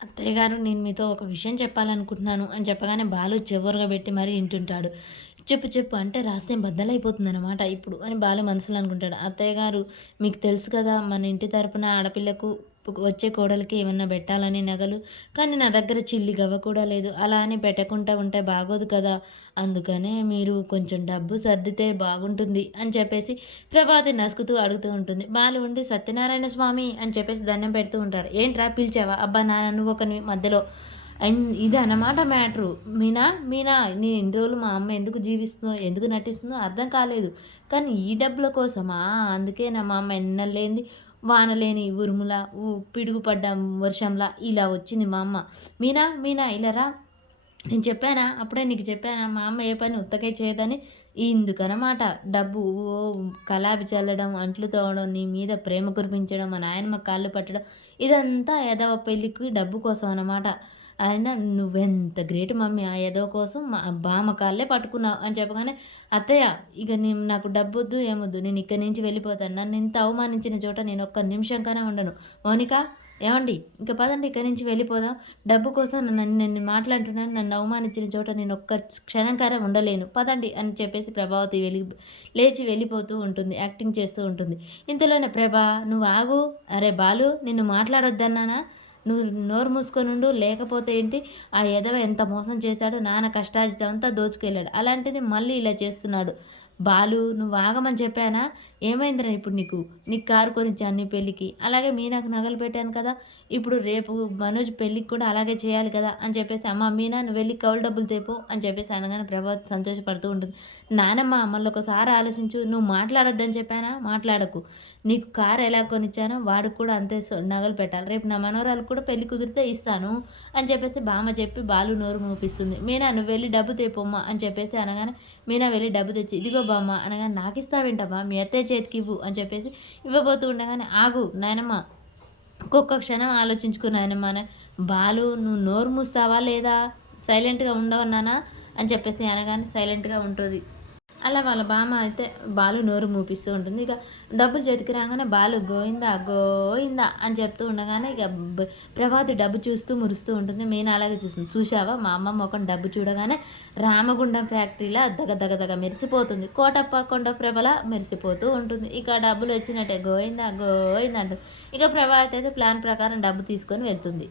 అత్తయ్య గారు నేను మీతో ఒక విషయం చెప్పాలనుకుంటున్నాను అని చెప్పగానే బాలు చివరగా పెట్టి మరీ వింటుంటాడు. చెప్పు చెప్పు అంటే రాస్తే బద్దలైపోతుందనమాట ఇప్పుడు అని బాలు మనసులో అనుకుంటాడు. అత్తయ్య గారు మీకు తెలుసు కదా మన ఇంటి తరపున ఆడపిల్లకు వచ్చే కోడలికి ఏమన్నా పెట్టాలని నగలు. కానీ నా దగ్గర చిల్లి గవ్వ కూడా లేదు. అలా అని పెట్టకుండా ఉంటే బాగోదు కదా! అందుకనే మీరు కొంచెం డబ్బు సర్దితే బాగుంటుంది అని చెప్పేసి ప్రభాతి నసుకుతూ అడుగుతూ ఉంటుంది. బాలు ఉండి సత్యనారాయణ స్వామి అని చెప్పేసి దండం పెడుతూ ఉంటారు. ఏంట్రా పిలిచావా? అబ్బా నాన్న నువ్వు ఒకని మధ్యలో ఇదన్నమాట మ్యాటరు. మీనా, మీనా నేను ఇన్ని రోజులు మా అమ్మ ఎందుకు జీవిస్తుందో, ఎందుకు నటిస్తుందో అర్థం కాలేదు. కానీ ఈ డబ్బుల కోసమా? అందుకేనా మా అమ్మ ఎన్నలేనిది వానలేని ఉరుముల పిడుగు పడ్డ వర్షంలా ఇలా వచ్చింది మా అమ్మ. మీనా, మీనా ఇలా రా. నేను చెప్పానా? అప్పుడే నీకు చెప్పానా? మా అమ్మ ఏ పని ఉత్తకే చేయదని. ఇందుకనమాట డబ్బు ఓ కలాపి చల్లడం, అంట్లు తోమడం, నీ మీద ప్రేమ కురిపించడం, మా నాయనమ్మ కాళ్ళు పట్టడం ఇదంతా ఎదవ పెళ్ళికి డబ్బు కోసం అనమాట. అయినా నువ్వెంత గ్రేట్ మమ్మీ ఆ ఎదవ కోసం మా బామ్మ కాళ్ళే పట్టుకున్నావు అని చెప్పగానే, అత్తయ్య ఇక నాకు డబ్బొద్దు ఏమొద్దు నేను ఇక్కడి నుంచి వెళ్ళిపోతాను. నన్ను ఇంత అవమానించిన చోట నేను ఒక్క నిమిషం కన్నా ఉండను. మౌనిక ఏవండి ఇంక పదండి ఇక్కడి నుంచి వెళ్ళిపోదాం. డబ్బు కోసం నేను మాట్లాడుతున్నాను. నన్ను అవమానించిన చోట నేను ఒక్క క్షణంకారం ఉండలేను. పదండి అని చెప్పేసి ప్రభావతి లేచి వెళ్ళిపోతూ ఉంటుంది. యాక్టింగ్ చేస్తూ ఉంటుంది. ఇంతలోనే ప్రభా నువ్వు ఆగు. అరే బాలు నిన్ను మాట్లాడొద్దన్నానా? నువ్వు నోరు మూసుకొనుండు. లేకపోతే ఏంటి ఆ ఎదవ ఎంత మోసం చేశాడు. నాన్న కష్టార్జితం అంతా దోచుకెళ్ళాడు. అలాంటిది మళ్ళీ ఇలా చేస్తున్నాడు. బాలు నువ్వు ఆగమని చెప్పానా? ఏమైందిరా ఇప్పుడు నీకు కారు కొనిచ్చాను నీ పెళ్ళికి. అలాగే మీనాకు నగలు పెట్టాను కదా! ఇప్పుడు రేపు మనోజ్ పెళ్ళికి కూడా అలాగే చేయాలి కదా అని చెప్పేసి అమ్మ మీనా నువ్వు వెళ్ళి కౌలు డబ్బులు తేపో అని చెప్పేసి అనగానే ప్రభావతి సంతోషపడుతూ ఉంటుంది. నానమ్మ మళ్ళీ ఒకసారి ఆలోచించు. నువ్వు మాట్లాడొద్దని చెప్పానా? మాట్లాడకు. నీకు కారు ఎలా కొనిచ్చానో వాడికి కూడా అంతే నగలు పెట్టాలి. రేపు నా మనవరాలకు కూడా పెళ్లి కుదిరితే ఇస్తాను అని చెప్పేసి బామ్మ చెప్పి బాలు నోరు మూపిస్తుంది. మీనా నువ్వు వెళ్ళి డబ్బు తేపోమ్మ అని చెప్పేసి అనగానే మీనా వెళ్ళి డబ్బు తెచ్చి ఇదిగో బామ్మ అనగానే నాకు ఇస్తావేంటమ్మా మీ అత్తయ్య చేతికి ఇవ్వు అని చెప్పేసి ఇవ్వబోతూ ఉండగానే ఆగు నాయనమ్మ ఒక్కొక్క క్షణం ఆలోచించుకుని నాయనమ్మ బాలు నువ్వు నోరు మూస్తావా లేదా సైలెంట్గా ఉండవన్నానా అని చెప్పేసి అనగానే సైలెంట్గా ఉంటుంది. అలా వాళ్ళ బామ్మ అయితే బాలు నోరు మూపిస్తూ ఉంటుంది. ఇక డబ్బులు చేతికి రాగానే బాలు గోయిందా గోయిందా అని చెప్తూ ఉండగానే ఇక ప్రభాతి డబ్బు చూస్తూ మురుస్తూ ఉంటుంది. మీనా అలాగే చూస్తుంది. చూసావా మా అమ్మమ్మ ఒక డబ్బు చూడగానే రామగుండం ఫ్యాక్టరీలా దగ దగ దగ మెరిసిపోతుంది. కోటప్ప కొండ ప్రభల మెరిసిపోతూ ఉంటుంది. ఇక డబ్బులు వచ్చినట్టే గోయిందా గోయిందా అంటుంది. ఇక ప్రభాతి అయితే ప్లాన్ ప్రకారం డబ్బు తీసుకొని వెళ్తుంది.